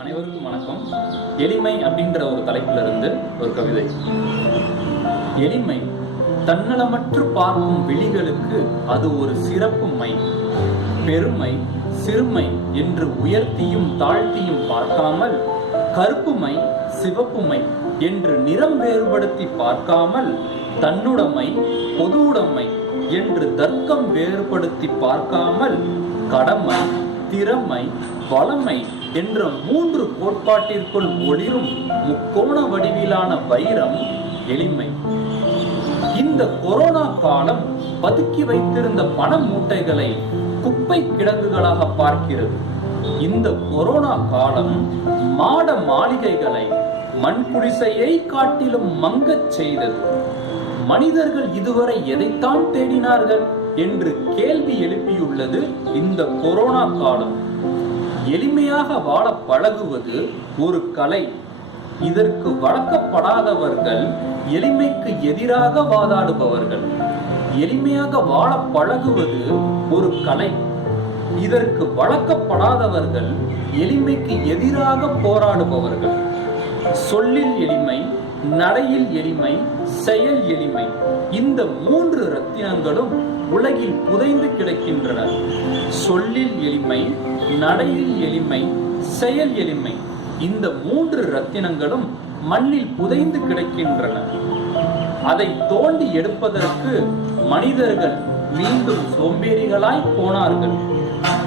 அனைவருக்கும் வணக்கம். எளிமை அப்படின்ற ஒரு தலைப்புல இருந்து ஒரு கவிதை. எளிமை தன்னலமற்று பார்க்கும் விழிகளுக்கு அது ஒரு சிறப்பு மை. பெருமை சிறுமை என்று உயர்த்தியும் தாழ்த்தியும் பார்க்காமல் கருப்புமை சிவப்புமை என்று நிறம் வேறுபடுத்தி பார்க்காமல் தன்னுடைமை பொதுவுடைமை என்று தர்க்கம் வேறுபடுத்தி பார்க்காமல் கடமை திறமை வளமை என்ற மூன்று கோட்பாட்டிற்குள் ஒளிரும் முக்கோண வடிவிலான வைரம் எளிமை. இந்த கொரோனா காலம் பதுக்கி வைத்திருந்த பண மூட்டைகளை குப்பை கிடங்குகளாக பார்க்கிறது. இந்த கொரோனா காலம் மாட மாளிகைகளை மண் குடிசையை காட்டிலும் மங்கச் செய்தது. மனிதர்கள் இதுவரை எதைத்தான் தேடினார்கள் என்று கேள்வி எழுப்பியுள்ளது இந்த கொரோனா காலம். எளிமையாக வாழ பழகுவது ஒரு கலை. இதற்கு வழக்கப்படாதவர்கள் எளிமைக்கு எதிராக வாதாடுபவர்கள். எளிமையாக வாழ பழகுவது ஒரு கலை. இதற்கு வழக்கப்படாதவர்கள் எளிமைக்கு எதிராக போராடுபவர்கள். சொல்லில் எளிமை நடையில் எளிமை செயல் எளிமை. இந்த மூன்று ரத்தினங்களும் உலகில் புதைந்து கிடக்கின்றன. சொல்லில் எளிமை நடையில் எளிமை செயல் எளிமை. இந்த மூன்று ரத்தினங்களும் மண்ணில் புதைந்து கிடக்கின்றன. அதை தோண்டி எடுப்பதற்கு மனிதர்கள் மீண்டும் சோம்பேறிகளாய் போனார்கள்.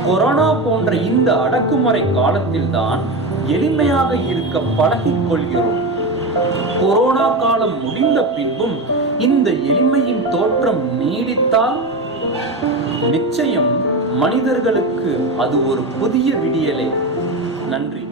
கொரோனா போன்ற இந்த அடக்குமுறை காலத்தில்தான் எளிமையாக இருக்க பழகிக் கொள்கிறோம். கொரோனா காலம் முடிந்த பின்பும் இந்த எளிமையின் தோற்றம் நீடித்தால் நிச்சயம் மனிதர்களுக்கு அது ஒரு புதிய விடியலை. நன்றி.